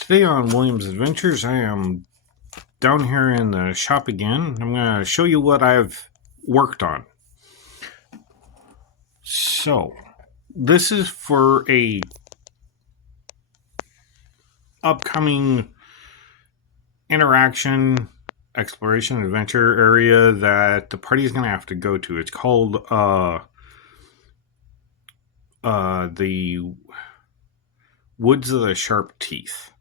Today on Williams Adventures, I am down here in the shop again. I'm going to show you what I've worked on. So, this is for a upcoming interaction, exploration, adventure area that the party is going to have to go to. It's called the Woods of the Sharp Teeth.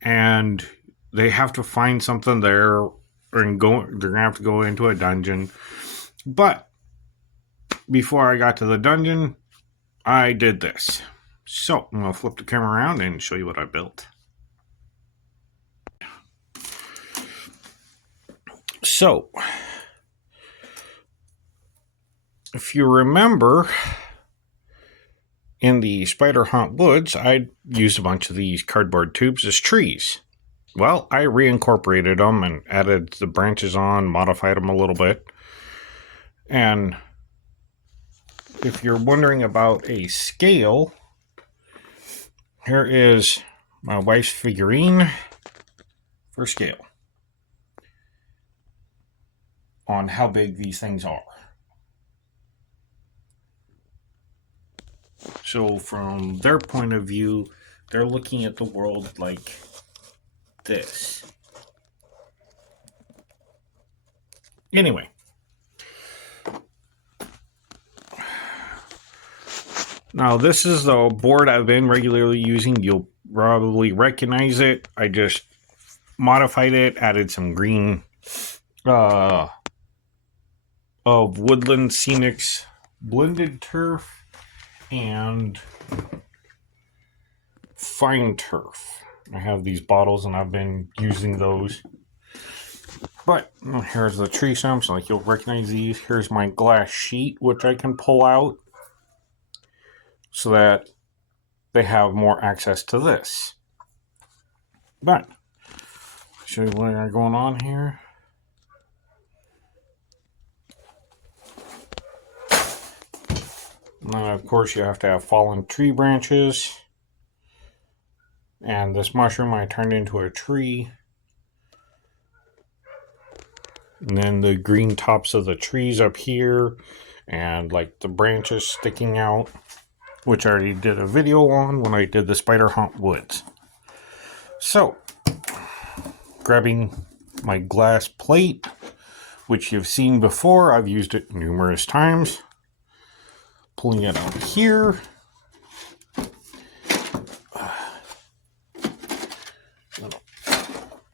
And they have to find something there and they're going to have to go into a dungeon. But before I got to the dungeon, I did this. So I'm going to flip the camera around and show you what I built. So, if you remember, in the Spider Haunt Woods, I used a bunch of these cardboard tubes as trees. Well, I reincorporated them and added the branches on, modified them a little bit. And if you're wondering about a scale, here is my wife's figurine for scale on how big these things are. So from their point of view, they're looking at the world like this. Anyway. Now this is the board I've been regularly using. You'll probably recognize it. I just modified it, added some green of Woodland Scenics blended turf and fine turf. I have these bottles and I've been using those. But here's the tree stumps, like you'll recognize these. Here's my glass sheet, which I can pull out so that they have more access to this. But I'll show you what I got going on here. And then of course you have to have fallen tree branches. And this mushroom I turned into a tree. And then the green tops of the trees up here. And like the branches sticking out, which I already did a video on when I did the Spider Haunt Woods. So, grabbing my glass plate, which you've seen before. I've used it numerous times. Pulling it out here.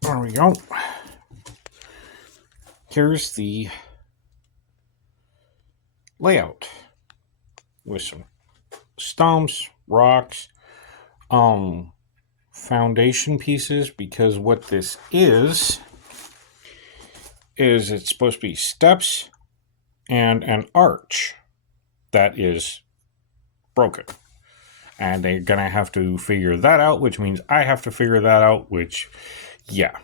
There we go. Here's the layout with some stumps, rocks, foundation pieces, because what this is it's supposed to be steps and an arch that is broken. And they're going to have to figure that out, which means I have to figure that out, which, yeah.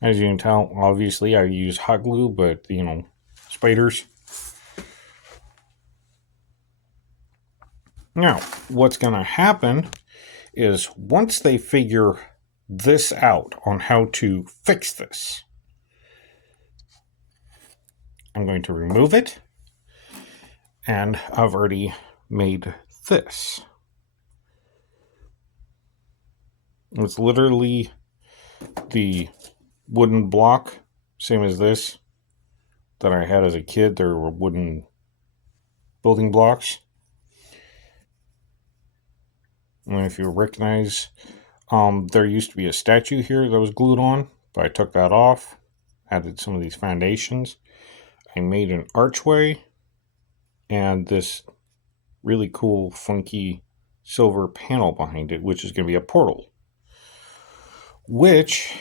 As you can tell, obviously I use hot glue, but, spiders. Now, what's going to happen is once they figure this out on how to fix this, I'm going to remove it, and I've already made this. It's literally the wooden block, same as this, that I had as a kid. There were wooden building blocks. And if you recognize, there used to be a statue here that was glued on, but I took that off, added some of these foundations. I made an archway and this really cool, funky silver panel behind it, which is going to be a portal. Which,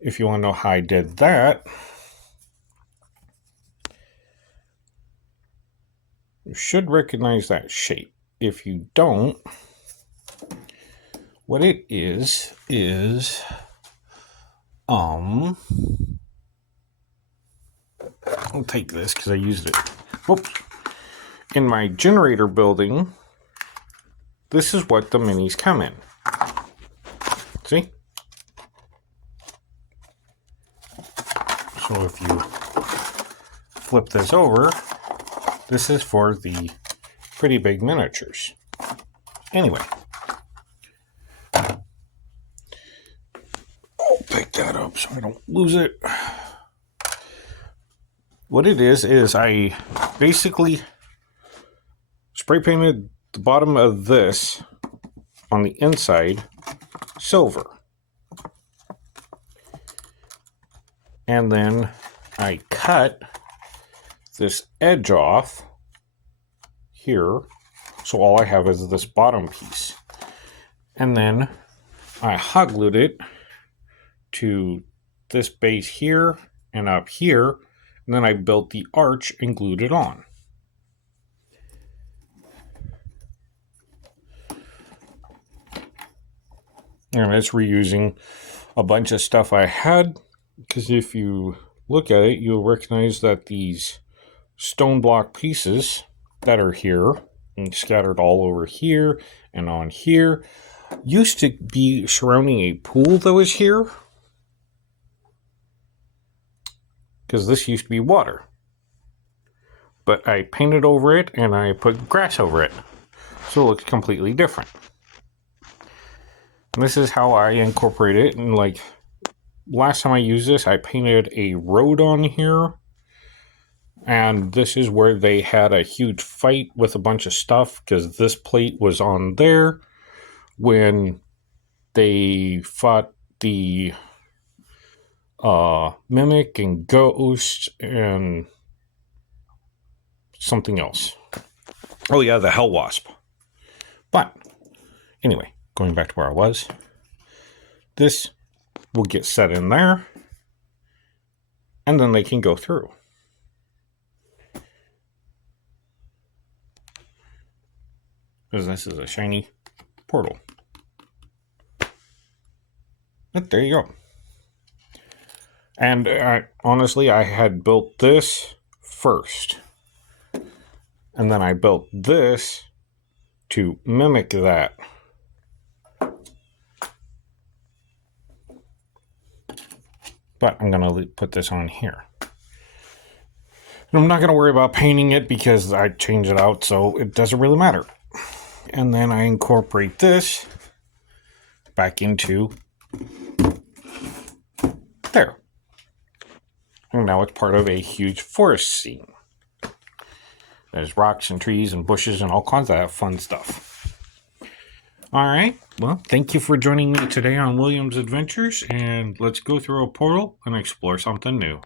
if you want to know how I did that, you should recognize that shape. If you don't, what it is I'll take this because I used it. Whoops. In my generator building, this is what the minis come in. See? So if you flip this over, this is for the pretty big miniatures. Anyway, I'll pick that up so I don't lose it. What it is I basically spray painted the bottom of this on the inside silver. And then I cut this edge off here. So all I have is this bottom piece. And then I hot glued it to this base here and up here. And then I built the arch and glued it on. And it's reusing a bunch of stuff I had, because if you look at it, you'll recognize that these stone block pieces that are here and scattered all over here and on here used to be surrounding a pool that was here, because this used to be water. But I painted over it and I put grass over it, so it looks completely different. And this is how I incorporate it. And like last time I used this, I painted a road on here. And this is where they had a huge fight with a bunch of stuff, because this plate was on there when they fought the Mimic and Ghost and something else. Oh yeah, the Hell Wasp. But anyway, going back to where I was, this will get set in there, and then they can go through. Because this is a shiny portal. But there you go. And honestly, I had built this first. And then I built this to mimic that. But I'm going to put this on here. And I'm not going to worry about painting it because I changed it out, so it doesn't really matter. And then I incorporate this back into there. And now it's part of a huge forest scene. There's rocks and trees and bushes and all kinds of fun stuff. All right. Well, thank you for joining me today on William's Adventures, and let's go through a portal and explore something new.